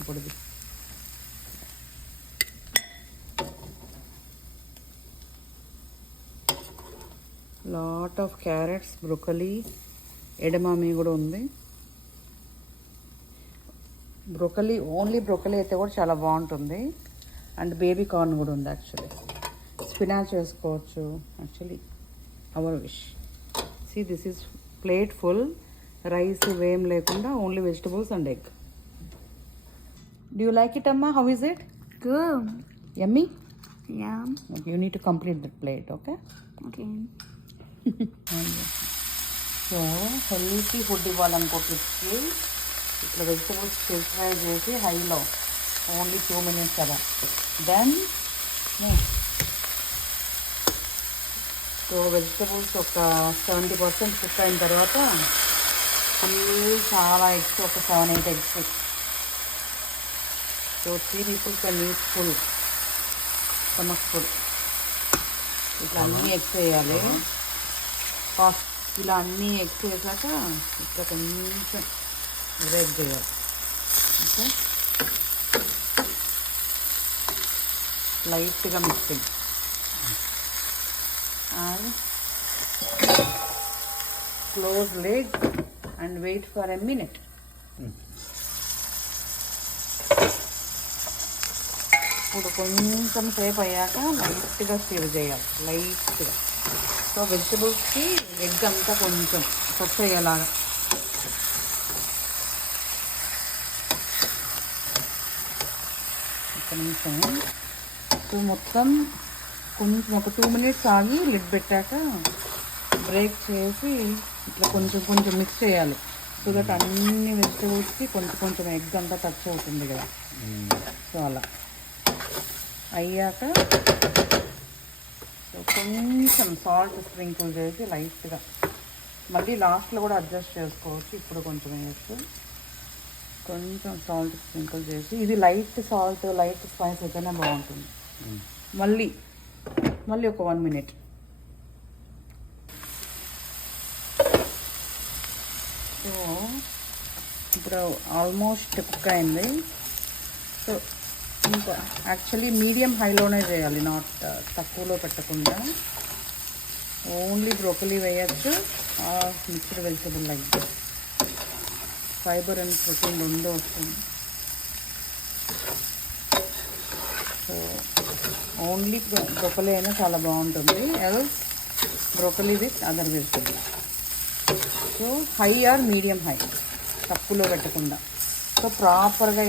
ఇప్పుడుది lot of carrots, broccoli, ఎడమామి కూడా ఉంది. Broccoli, only broccoli అయితే కూడా చాలా బాగుంటుంది. అండ్ బేబీ కార్న్ కూడా ఉంది. యాక్చువల్లీ స్పినాచ్ వేసుకోవచ్చు. Actually our wish. See this is plate full. Rice వేం లేకుండా only vegetables and egg. Do you like it అమ్మా? How is it? Good. Yummy? Yeah. You need to complete that plate. Okay. Okay. So healthy food ఇవ్వాలనుకో కిడ్స్కి, ఇట్లా vegetables stir fry చేసి హైలో only 2 minutes కదా. Then so vegetables ఒక 70% cook అయిన తర్వాత చాలా ఎగ్స్, ఒక 7-8 eggs. So 3 people can eat full stomach full. ఇట్లా అన్నీ ఎగ్స్ వేయాలి. ఇలా అన్నీ ఎగ్స్ వేసాక ఇట్లా కొంచెం బ్రేక్ చేయాలి. ఓకే, లైట్గా mixing. And close lid and wait for a minute. ఇప్పుడు కొంచెం సేపు అయ్యాక లైట్గా స్టిర్ చేయాలి. లైట్గా. సో వెజిటబుల్స్కి ఎగ్ అంతా కొంచెం టచ్ అయ్యేలాగా. ఒక నిమిషం. సో మొత్తం కొంచెం ఒక 2 minutes ఆగి లిడ్ పెట్టాక బ్రేక్ చేసి ఇట్లా కొంచెం కొంచెం మిక్స్ చేయాలి. సో దట్ అన్ని వెజిటబుల్స్కి కొంచెం కొంచెం ఎగ్ అంతా టచ్ అవుతుంది కదా. సో అలా అయ్యాక కొంచెం సాల్ట్ స్ప్రింకిల్ చేసి లైట్గా, మళ్ళీ లాస్ట్లో కూడా అడ్జస్ట్ చేసుకోవచ్చు. ఇప్పుడు కొంచెం వేసి కొంచెం సాల్ట్ స్ప్రింకిల్ చేసి, ఇది లైట్ సాల్ట్, లైట్ స్పైస్ అయితేనే బాగుంటుంది. మళ్ళీ ఒక 1 minute. సో ఇప్పుడు ఆల్మోస్ట్ కుక్ అయింది. సో ఇంకా యాక్చువల్లీ మీడియం హైలోనే చేయాలి, నాట్ తక్కువలో పెట్టకుండా. ఓన్లీ బ్రోకలీ వేయచ్చు, mixed vegetable like fibre and protein రెండు వస్తుంది. సో ఓన్లీ బ్రోకలీ అయినా చాలా బాగుంటుంది. Else broccoli with other vegetable. So high are medium high, తక్కువలో పెట్టకుండా. సో ప్రాపర్గా